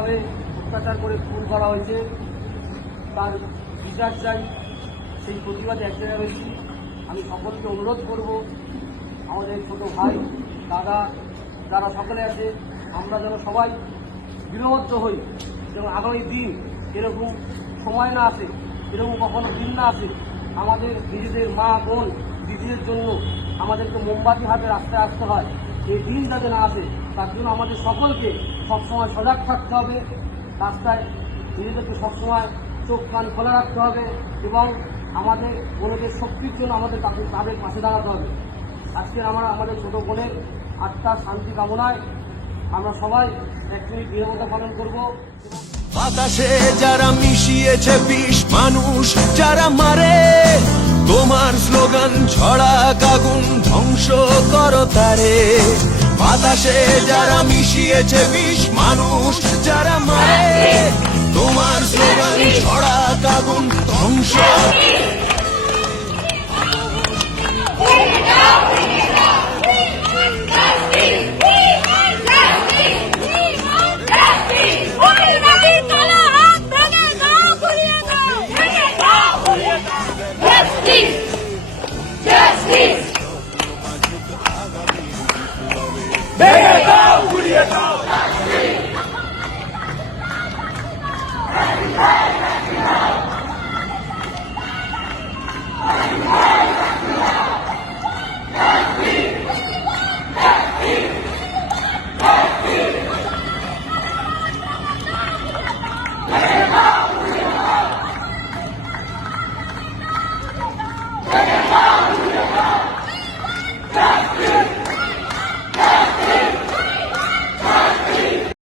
যেভাবে অত্যাচার করে খুন করা হয়েছে তার বিচার চাই। সেই প্রতিবাদে এক জায়গায় রয়েছি। আমি সকলকে অনুরোধ করব, আমাদের ছোট ভাই দাদা যারা সকলে আছে, আমরা যেন সবাই দৃঢ়বদ্ধ হই, যেন আগামী দিন এরকম সময় না আসে, এরকম কখনো দিন না আসে আমাদের নিজেদের মা বোন দিদিদের জন্য আমাদেরকে মোমবাতি হাতে রাস্তায় আসতে হয়। এই দিন যাতে না আসে তার জন্য আমাদের সকলকে সবসময় সজাগ থাকতে হবে, রাস্তায় নিজেদেরকে সবসময় চোখ কান খোলা রাখতে হবে এবং আমাদের বোনদের শক্তির জন্য আমাদের তাদের পাশে দাঁড়াতে হবে। আজকে আমরা আমাদের ছোট বোনের আত্মার শান্তি কামনায় আমরা সবাই এক মিনিট নীরবতা পালন করব। বাতাসে যারা মিশিয়েছে বিষ, মানুষ যারা মারে, তোমার স্লোগান ছড়া আগুন ধ্বংস করো তারে। বাতাসে যারা মিশিয়েছে বিষ, মানুষ যারা মারে, তোমার স্লোগান ছড়া আগুন ধ্বংস